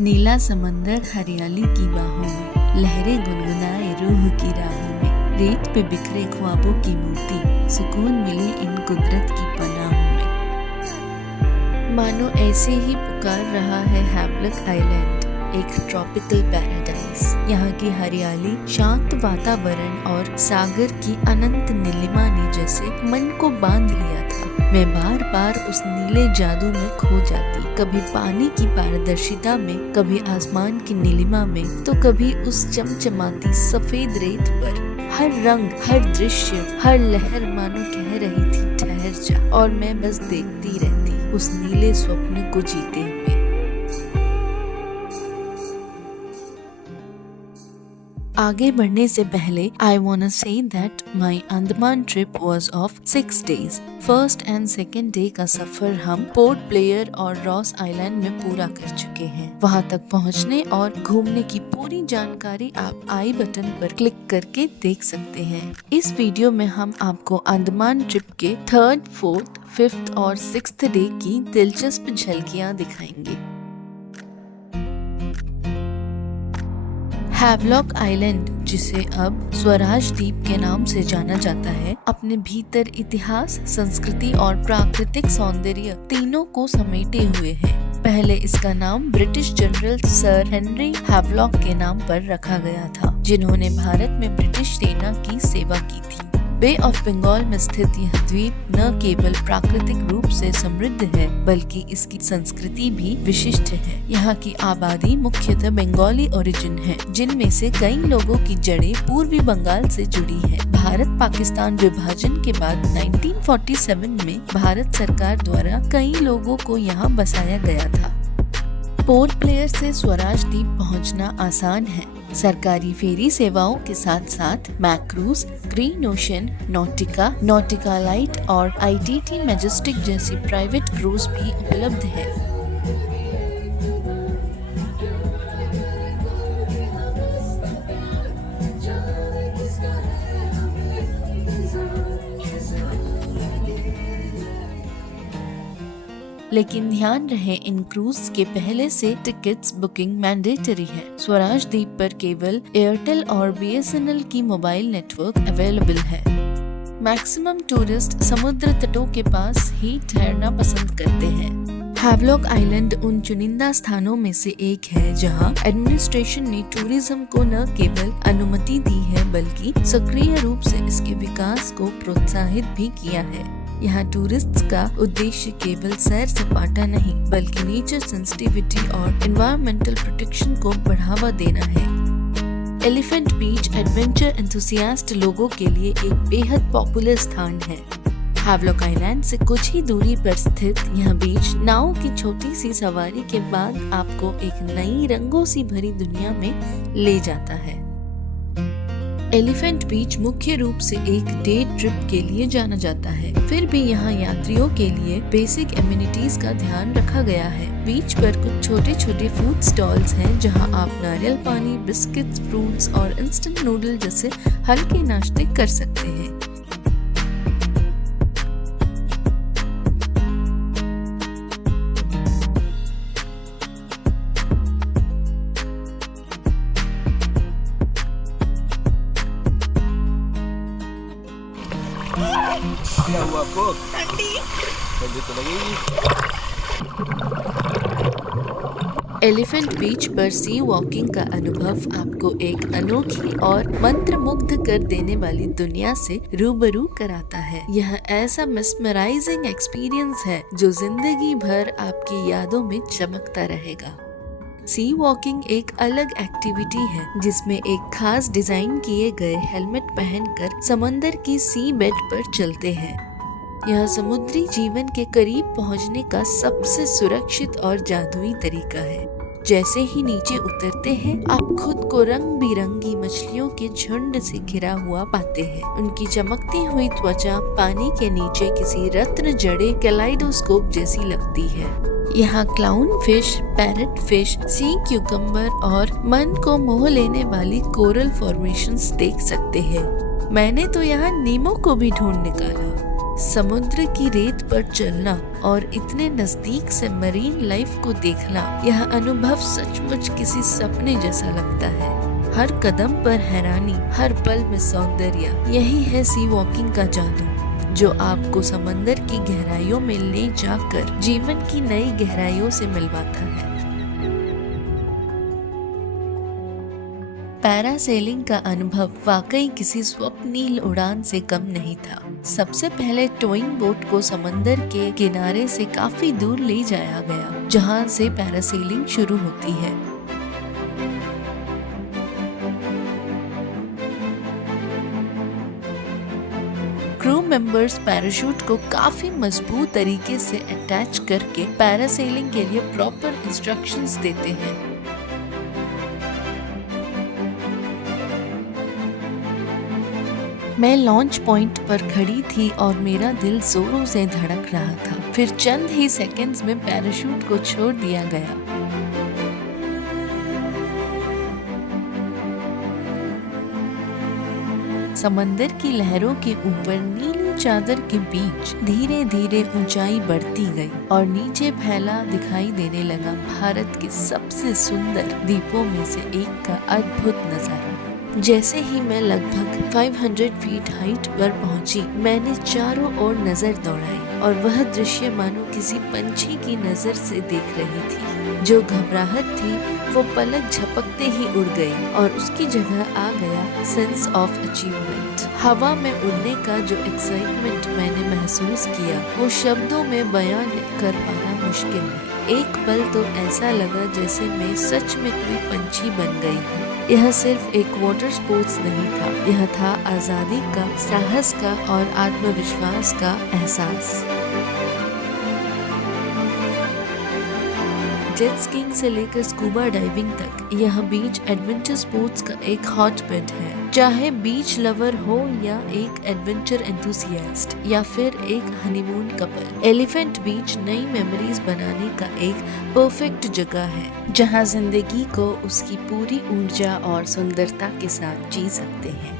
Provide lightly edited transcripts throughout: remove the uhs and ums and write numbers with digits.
नीला समंदर हरियाली की बाहों में, लहरें गुनगुनाए रूह की राहों में, रेत पे बिखरे ख्वाबों की मूर्ति, सुकून मिले इन कुदरत की पनाहों में। मानो ऐसे ही पुकार रहा है हैवलॉक आइलैंड, एक ट्रॉपिकल पैराडाइज। यहाँ की हरियाली, शांत वातावरण और सागर की अनंत नीलिमा ने जैसे मन को बांध लिया था। मैं बार बार उस नीले जादू में खो जाती, कभी पानी की पारदर्शिता में, कभी आसमान की नीलिमा में, तो कभी उस चमचमाती सफेद रेत पर। हर रंग, हर दृश्य, हर लहर मानो कह रही थी ठहर जा, और मैं बस देखती रहती उस नीले स्वप्न को जीते हुए। आगे बढ़ने से पहले I wanna say that my Andaman trip was of 6 days। First and second day का सफर हम पोर्ट ब्लेयर और रॉस आइलैंड में पूरा कर चुके हैं। वहां तक पहुंचने और घूमने की पूरी जानकारी आप आई बटन पर क्लिक करके देख सकते हैं। इस वीडियो में हम आपको अंडमान ट्रिप के 3rd, 4th, 5th और 6th डे की दिलचस्प झलकियां दिखाएंगे। हैवलॉक आइलैंड, जिसे अब स्वराज द्वीप के नाम से जाना जाता है, अपने भीतर इतिहास, संस्कृति और प्राकृतिक सौंदर्य तीनों को समेटे हुए है। पहले इसका नाम British general sir Henry Havelock के नाम पर रखा गया था, जिन्होंने भारत में ब्रिटिश सेना की सेवा की थी। बे ऑफ बंगाल में स्थित यह द्वीप न केवल प्राकृतिक रूप से समृद्ध है, बल्कि इसकी संस्कृति भी विशिष्ट है। यहाँ की आबादी मुख्यतः बंगाली ओरिजिन है, जिनमें से कई लोगों की जड़ें पूर्वी बंगाल से जुड़ी हैं। भारत पाकिस्तान विभाजन के बाद 1947 में भारत सरकार द्वारा कई लोगों को यहाँ बसाया गया था। पोर्ट ब्लेयर से स्वराज द्वीप पहुंचना आसान है। सरकारी फेरी सेवाओं के साथ साथ मैक्रूज, ग्रीन ओशन, नॉटिका लाइट और ITT मैजेस्टिक जैसी प्राइवेट क्रूज भी उपलब्ध है। लेकिन ध्यान रहे, इन क्रूज के पहले से टिकट्स बुकिंग मैंडेटरी है। स्वराज द्वीप पर केवल एयरटेल और BSNL की मोबाइल नेटवर्क अवेलेबल है। मैक्सिमम टूरिस्ट समुद्र तटों के पास ही ठहरना पसंद करते हैं। हैवलॉक आइलैंड उन चुनिंदा स्थानों में से एक है जहां एडमिनिस्ट्रेशन ने टूरिज्म को न केवल अनुमति दी है, बल्कि सक्रिय रूप से इसके विकास को प्रोत्साहित भी किया है। यहाँ टूरिस्ट्स का उद्देश्य केवल सैर सपाटा नहीं, बल्कि नेचर सेंसिटिविटी और एनवायरमेंटल प्रोटेक्शन को बढ़ावा देना है। एलिफेंट बीच एडवेंचर एंथुसियास्ट लोगों के लिए एक बेहद पॉपुलर स्थान है। हैवलॉक आइलैंड से कुछ ही दूरी पर स्थित यह बीच नाव की छोटी सी सवारी के बाद आपको एक नई रंगों सी भरी दुनिया में ले जाता है। एलिफेंट बीच मुख्य रूप से एक डे ट्रिप के लिए जाना जाता है, फिर भी यहाँ यात्रियों के लिए बेसिक एमिनिटीज का ध्यान रखा गया है। बीच पर कुछ छोटे छोटे फूड स्टॉल्स हैं, जहाँ आप नारियल पानी, बिस्किट्स, फ्रूट्स और इंस्टेंट नूडल जैसे हल्के नाश्ते कर सकते हैं। क्या हुआ आपको? ठंडी तो लगेगी। एलिफेंट बीच पर सी वॉकिंग का अनुभव आपको एक अनोखी और मंत्रमुग्ध कर देने वाली दुनिया से रूबरू कराता है। यह ऐसा मेस्मराइजिंग एक्सपीरियंस है जो जिंदगी भर आपकी यादों में चमकता रहेगा। सी वॉकिंग एक अलग एक्टिविटी है, जिसमें एक खास डिजाइन किए गए हेलमेट पहनकर समंदर की सी बेड पर चलते हैं। यह समुद्री जीवन के करीब पहुंचने का सबसे सुरक्षित और जादुई तरीका है। जैसे ही नीचे उतरते हैं, आप खुद को रंग बिरंगी मछलियों के झुंड से घिरा हुआ पाते हैं। उनकी चमकती हुई त्वचा पानी के नीचे किसी रत्न जड़े कैलाइडोस्कोप जैसी लगती है। यहाँ क्लाउन फिश, पैरेट फिश, सी क्यूकम्बर और मन को मोह लेने वाली कोरल फॉर्मेशंस देख सकते हैं। मैंने तो यहाँ नीमो को भी ढूंढ निकाला। समुद्र की रेत पर चलना और इतने नजदीक से मरीन लाइफ को देखना, यह अनुभव सचमुच किसी सपने जैसा लगता है। हर कदम पर हैरानी, हर पल में सौंदर्य, यही है सी वॉकिंग का जादू, जो आपको समंदर की गहराइयों में ले जाकर जीवन की नई गहराइयों से मिलवाता है। पैरासेलिंग का अनुभव वाकई किसी स्वप्नील उड़ान से कम नहीं था। सबसे पहले टोइंग बोट को समंदर के किनारे से काफी दूर ले जाया गया, जहां से पैरासेलिंग शुरू होती है। क्रू मेंबर्स पैराशूट को काफी मजबूत तरीके से अटैच करके पैरासेलिंग के लिए प्रॉपर इंस्ट्रक्शंस देते हैं। मैं लॉन्च पॉइंट पर खड़ी थी और मेरा दिल जोरों से धड़क रहा था। फिर चंद ही सेकंड्स में पैराशूट को छोड़ दिया गया। समंदर की लहरों के ऊपर नीली चादर के बीच धीरे धीरे ऊंचाई बढ़ती गई और नीचे फैला दिखाई देने लगा भारत के सबसे सुंदर द्वीपों में से एक का अद्भुत नजारा। जैसे ही मैं लगभग 500 फीट हाइट पर पहुंची, मैंने चारों ओर नजर दौड़ाई और वह दृश्य मानो किसी पंछी की नजर से देख रही थी। जो घबराहट थी वो पलक झपकते ही उड़ गई और उसकी जगह आ गया सेंस ऑफ अचीवमेंट। हवा में उड़ने का जो एक्साइटमेंट मैंने महसूस किया वो शब्दों में बयां कर पाना मुश्किल है। एक पल तो ऐसा लगा जैसे मैं सच में कोई पंछी बन गई हूँ। यह सिर्फ एक वाटर स्पोर्ट्स नहीं था, यह था आजादी का, साहस का और आत्मविश्वास का एहसास। जेट स्कीइंग से लेकर स्कूबा डाइविंग तक यह बीच एडवेंचर स्पोर्ट्स का एक हॉटबेड है। चाहे बीच लवर हो या एक एडवेंचर एंथुसियास्ट या फिर एक हनीमून कपल, एलिफेंट बीच नई मेमोरीज बनाने का एक परफेक्ट जगह है, जहां जिंदगी को उसकी पूरी ऊर्जा और सुंदरता के साथ जी सकते हैं।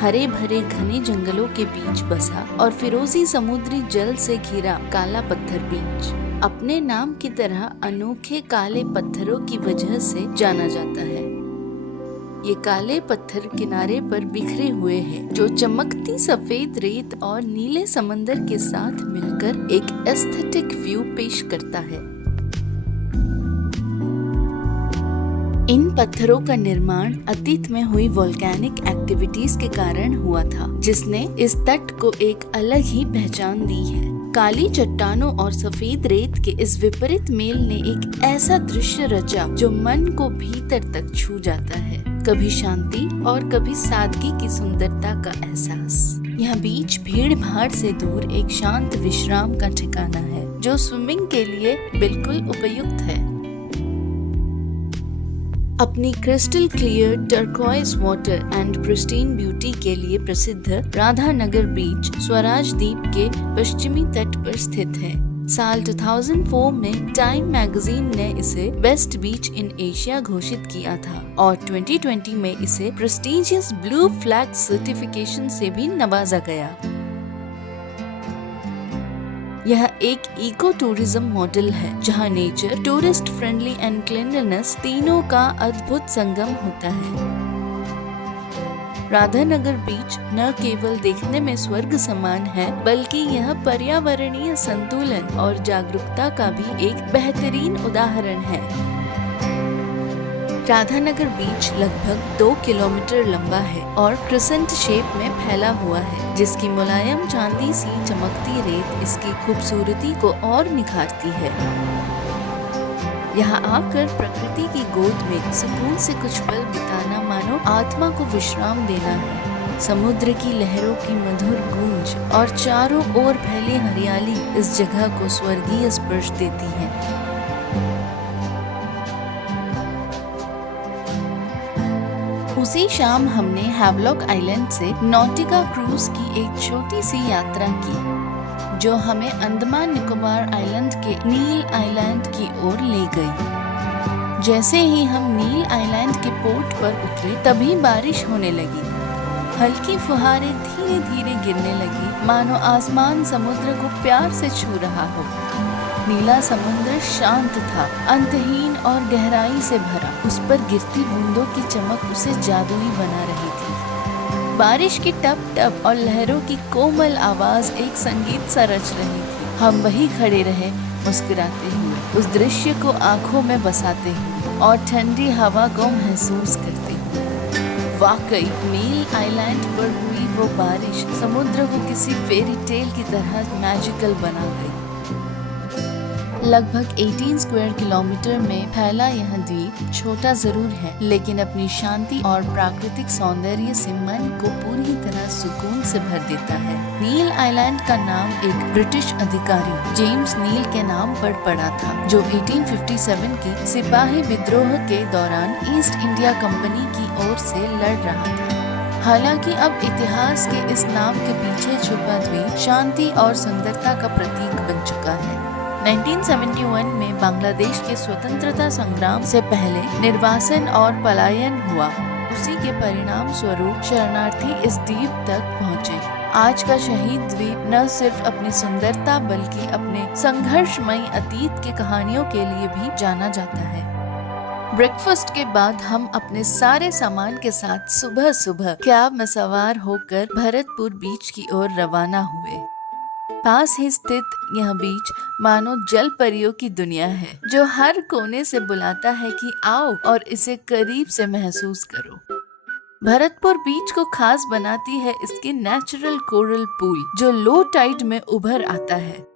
हरे भरे घने जंगलों के बीच बसा और फिरोजी समुद्री जल से घिरा काला पत्थर बीच अपने नाम की तरह अनोखे काले पत्थरों की वजह से जाना जाता है। ये काले पत्थर किनारे पर बिखरे हुए हैं, जो चमकती सफेद रेत और नीले समंदर के साथ मिलकर एक एस्थेटिक व्यू पेश करता है। इन पत्थरों का निर्माण अतीत में हुई वोल्केनिक एक्टिविटीज के कारण हुआ था, जिसने इस तट को एक अलग ही पहचान दी है। काली चट्टानों और सफेद रेत के इस विपरीत मेल ने एक ऐसा दृश्य रचा जो मन को भीतर तक छू जाता है। कभी शांति और कभी सादगी की सुंदरता का एहसास। यह बीच भीड़ भाड़ से दूर एक शांत विश्राम का ठिकाना है, जो स्विमिंग के लिए बिल्कुल उपयुक्त है। अपनी crystal clear turquoise water and pristine beauty के लिए प्रसिद्ध राधानगर बीच स्वराज द्वीप के पश्चिमी तट पर स्थित है। साल 2004 में टाइम मैगजीन ने इसे बेस्ट बीच इन एशिया घोषित किया था और 2020 में इसे प्रेस्टिजियस ब्लू फ्लैग सर्टिफिकेशन से भी नवाजा गया। यह एक इको टूरिज्म मॉडल है, जहां nature, tourist friendly and cleanliness तीनों का अद्भुत संगम होता है। राधानगर बीच न केवल देखने में स्वर्ग समान है, बल्कि यह पर्यावरणीय संतुलन और जागरूकता का भी एक बेहतरीन उदाहरण है। राधानगर बीच लगभग 2 किलोमीटर लंबा है और क्रिसेंट शेप में फैला हुआ है, जिसकी मुलायम चांदी सी चमकती रेत इसकी खूबसूरती को और निखारती है। यहाँ आकर प्रकृति की गोद में सुकून से कुछ पल बिताना मानो आत्मा को विश्राम देना है। समुद्र की लहरों की मधुर गूंज और चारों ओर फैली हरियाली इस जगह को स्वर्गीय स्पर्श देती है। उसी शाम हमने हैवलॉक आइलैंड से नॉटिका क्रूज की एक छोटी सी यात्रा की, जो हमें अंडमान निकोबार आइलैंड के नील आइलैंड की ओर ले गई। जैसे ही हम नील आइलैंड के पोर्ट पर उतरे तभी बारिश होने लगी। हल्की फुहारें धीरे धीरे गिरने लगी, मानो आसमान समुद्र को प्यार से छू रहा हो। नीला समुद्र शांत था, अंतहीन और गहराई से भरा। उस पर गिरती बूंदों की चमक उसे जादुई बना रही थी। बारिश की टप टप और लहरों की कोमल आवाज एक संगीत सा रच रही थी। हम वहीं खड़े रहे, मुस्कुराते हुए, उस दृश्य को आंखों में बसाते हुए और ठंडी हवा को महसूस करते हुए। वाकई नील आइलैंड पर हुई वो बारिश समुद्र को किसी फेरी टेल की तरह मैजिकल बना गई। लगभग 18 स्क्वायर किलोमीटर में फैला यह द्वीप छोटा जरूर है, लेकिन अपनी शांति और प्राकृतिक सौंदर्य से मन को पूरी तरह सुकून से भर देता है। नील आइलैंड का नाम एक ब्रिटिश अधिकारी जेम्स नील के नाम पर पड़ा था, जो 1857 की सिपाही विद्रोह के दौरान ईस्ट इंडिया कंपनी की ओर से लड़ रहा था। हालांकि अब इतिहास के इस नाम के पीछे छुपा द्वीप शांति और सुंदरता का प्रतीक बन चुका है। 1971 में बांग्लादेश के स्वतंत्रता संग्राम से पहले निर्वासन और पलायन हुआ। उसी के परिणाम स्वरूप शरणार्थी इस द्वीप तक पहुँचे। आज का शहीद द्वीप न सिर्फ अपनी सुंदरता बल्कि अपने संघर्षमयी अतीत की कहानियों के लिए भी जाना जाता है। ब्रेकफास्ट के बाद हम अपने सारे सामान के साथ सुबह सुबह कैब में सवार होकर भरतपुर बीच की ओर रवाना हुए। पास ही स्थित यह बीच मानो जल परियों की दुनिया है, जो हर कोने से बुलाता है कि आओ और इसे करीब से महसूस करो। भरतपुर बीच को खास बनाती है इसकी नेचुरल कोरल पूल, जो लो टाइड में उभर आता है।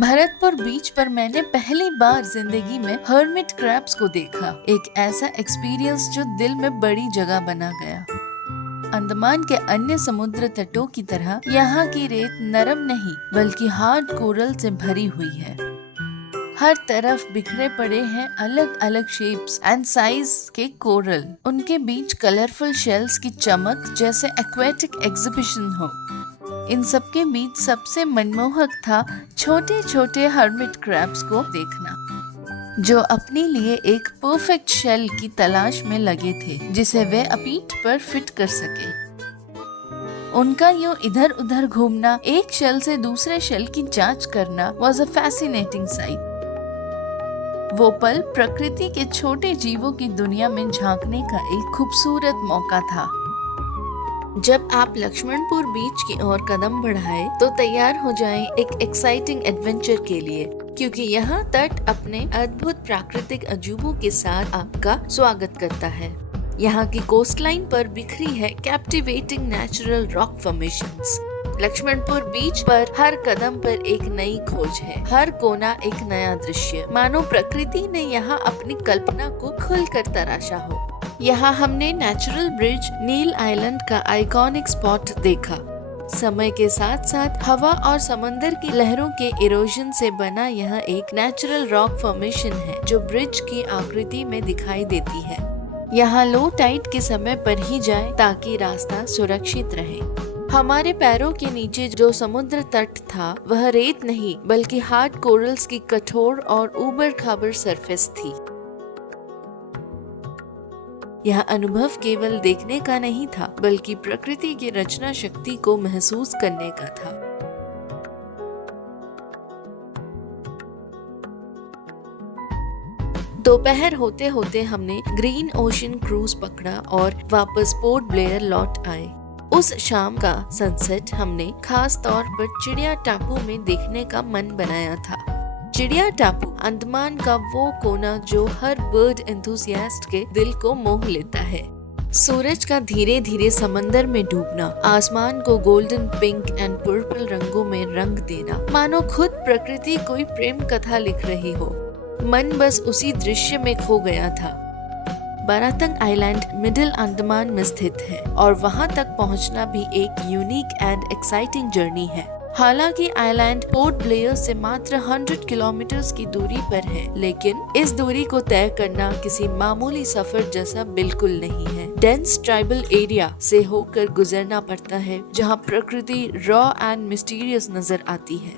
भरतपुर बीच पर मैंने पहली बार जिंदगी में हर्मिट क्रैब्स को देखा, एक ऐसा एक्सपीरियंस जो दिल में बड़ी जगह बना गया। अंडमान के अन्य समुद्र तटों की तरह यहाँ की रेत नरम नहीं बल्कि हार्ड कोरल से भरी हुई है। हर तरफ बिखरे पड़े हैं अलग अलग शेप्स एंड साइज के कोरल। उनके बीच कलरफुल शेल्स की चमक जैसे एक्वेटिक एग्जीबिशन हो। इन सबके बीच सबसे मनमोहक था छोटे छोटे हर्मिट क्रैब्स को देखना, जो अपने लिए एक परफेक्ट शेल की तलाश में लगे थे जिसे वे पीठ पर फिट कर सके। उनका यूं इधर उधर घूमना, एक शेल से दूसरे शेल की जांच करना वाज अ फैसिनेटिंग साइट। वो पल प्रकृति के छोटे जीवों की दुनिया में झांकने का एक खूबसूरत मौका था। जब आप लक्ष्मणपुर बीच की ओर कदम बढ़ाए तो तैयार हो जाएं एक एक्साइटिंग एडवेंचर के लिए, क्योंकि यहाँ तट अपने अद्भुत प्राकृतिक अजूबों के साथ आपका स्वागत करता है। यहाँ की कोस्टलाइन पर बिखरी है captivating natural rock formations. Laxmanpur beach पर हर कदम पर एक नई खोज है, हर कोना एक नया दृश्य, मानो प्रकृति ने यहाँ अपनी कल्पना को खुलकर तराशा हो। यहाँ हमने नेचुरल ब्रिज नील आइलैंड का आइकॉनिक स्पॉट देखा। समय के साथ साथ हवा और समंदर की लहरों के इरोजन से बना यह एक नेचुरल रॉक फॉर्मेशन है, जो ब्रिज की आकृति में दिखाई देती है। यहाँ लो टाइड के समय पर ही जाए ताकि रास्ता सुरक्षित रहे। हमारे पैरों के नीचे जो समुद्र तट था वह रेत नहीं बल्कि हार्ड कोरल्स की कठोर और ऊबड़ खाबड़ सरफेस थी। यह अनुभव केवल देखने का नहीं था बल्कि प्रकृति की रचना शक्ति को महसूस करने का था। दोपहर होते होते हमने ग्रीन ओशन क्रूज पकड़ा और वापस पोर्ट ब्लेयर लौट आए। उस शाम का सनसेट हमने खास तौर पर चिड़िया टापू में देखने का मन बनाया था। चिड़िया टापू अंडमान का वो कोना जो हर बर्ड एंथुसियास्ट के दिल को मोह लेता है। सूरज का धीरे धीरे समंदर में डूबना, आसमान को गोल्डन, पिंक एंड पर्पल रंगों में रंग देना, मानो खुद प्रकृति कोई प्रेम कथा लिख रही हो। मन बस उसी दृश्य में खो गया था। बारातंग आइलैंड मिडिल अंडमान में स्थित है और वहां तक पहुंचना भी एक यूनिक एंड एक्साइटिंग जर्नी है। हालांकि आइलैंड पोर्ट ब्लेयर से मात्र 100 किलोमीटर की दूरी पर है, लेकिन इस दूरी को तय करना किसी मामूली सफर जैसा बिल्कुल नहीं है। डेंस ट्राइबल एरिया से होकर गुजरना पड़ता है, जहां प्रकृति रॉ एंड मिस्टीरियस नजर आती है।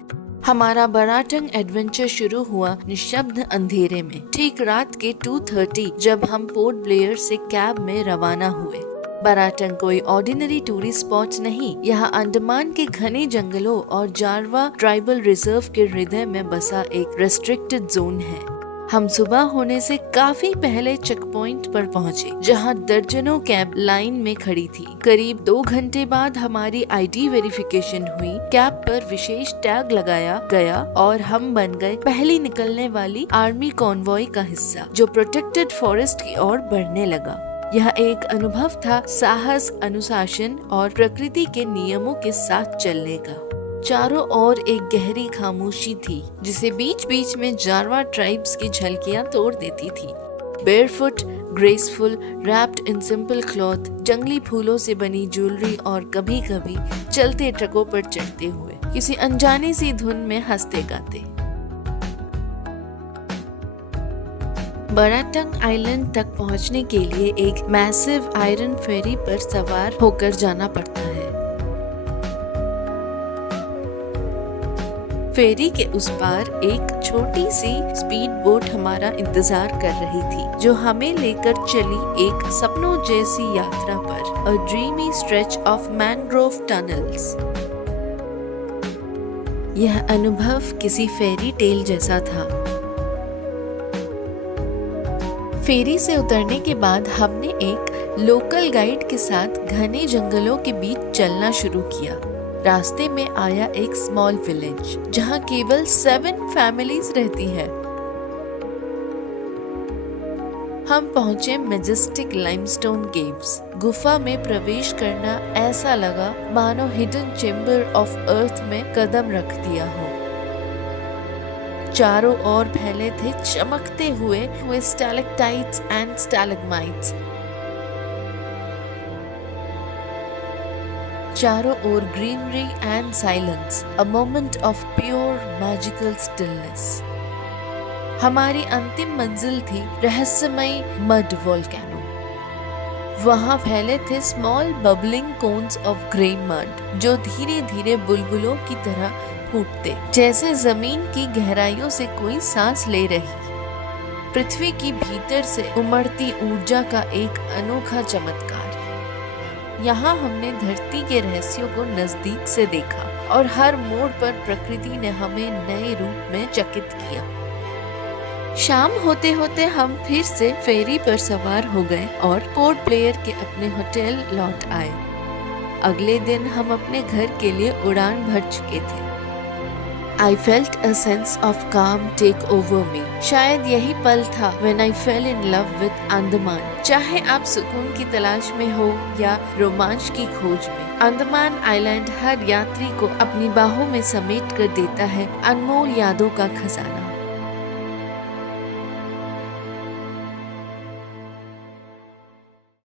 हमारा बराटंग एडवेंचर शुरू हुआ निशब्द अंधेरे में, ठीक रात के 2:30 जब हम पोर्ट ब्लेयर से कैब में रवाना हुए। बराटंग कोई ऑर्डिनरी टूरिस्ट स्पॉट नहीं, यहाँ अंडमान के घने जंगलों और जारवा ट्राइबल रिजर्व के हृदय में बसा एक रेस्ट्रिक्टेड जोन है। हम सुबह होने से काफी पहले चेक पॉइंट पर पहुँचे, जहाँ दर्जनों कैब लाइन में खड़ी थी। करीब 2 घंटे बाद हमारी आईडी वेरिफिकेशन हुई, कैब पर विशेष टैग लगाया गया और हम बन गए पहली निकलने वाली आर्मी कॉन्वॉय का हिस्सा, जो प्रोटेक्टेड फॉरेस्ट की ओर बढ़ने लगा। यह एक अनुभव था साहस, अनुशासन और प्रकृति के नियमों के साथ चलने का। चारों ओर एक गहरी खामोशी थी, जिसे बीच बीच में जारवा ट्राइब्स की झलकियां तोड़ देती थी। Barefoot, graceful, wrapped in simple cloth, जंगली फूलों से बनी ज्वेलरी और कभी कभी चलते ट्रकों पर चढ़ते हुए किसी अनजानी सी धुन में हंसते गाते। बराटंग आइलैंड तक पहुंचने के लिए एक मैसिव आयरन फेरी पर सवार होकर जाना पड़ता है। फेरी के उस पार एक छोटी सी स्पीड बोट हमारा इंतजार कर रही थी, जो हमें लेकर चली एक सपनों जैसी यात्रा पर, a dreamy stretch of mangrove tunnels. यह अनुभव किसी फेरी टेल जैसा था। फेरी से उतरने के बाद हमने एक लोकल गाइड के साथ घने जंगलों के बीच चलना शुरू किया। रास्ते में आया एक स्मॉल विलेज, जहाँ केवल 7 फैमिलीज रहती है। हम पहुंचे मैजेस्टिक लाइमस्टोन केव्स। गुफा में प्रवेश करना ऐसा लगा मानो हिडन चेम्बर ऑफ अर्थ में कदम रख दिया हो। चारों ओर फैले थे चमकते हुए स्टैलेक्टाइट्स एंड स्टैलेग्माइट्स। चारों ओर greenery and silence, a moment of pure magical stillness. हमारी अंतिम मंजिल थी रहस्यमयी मड वोल्केनो। वहाँ फैले थे small bubbling cones of grey mud, जो धीरे धीरे बुलबुलों की तरह फूटते, जैसे जमीन की गहराइयों से कोई सांस ले रही। पृथ्वी की भीतर से उमड़ती ऊर्जा का एक अनोखा चमत्कार। यहाँ हमने धरती के रहस्यों को नजदीक से देखा और हर मोड़ पर प्रकृति ने हमें नए रूप में चकित किया। शाम होते होते हम फिर से फेरी पर सवार हो गए और पोर्ट ब्लेयर के अपने होटल लौट आए। अगले दिन हम अपने घर के लिए उड़ान भर चुके थे। I felt a sense of calm take over me. शायद यही पल था when I fell in love with Andaman. चाहे आप सुकून की तलाश में हो या रोमांच की खोज में, अंडमान आइलैंड हर यात्री को अपनी बाहों में समेट कर देता है अनमोल यादों का खजाना।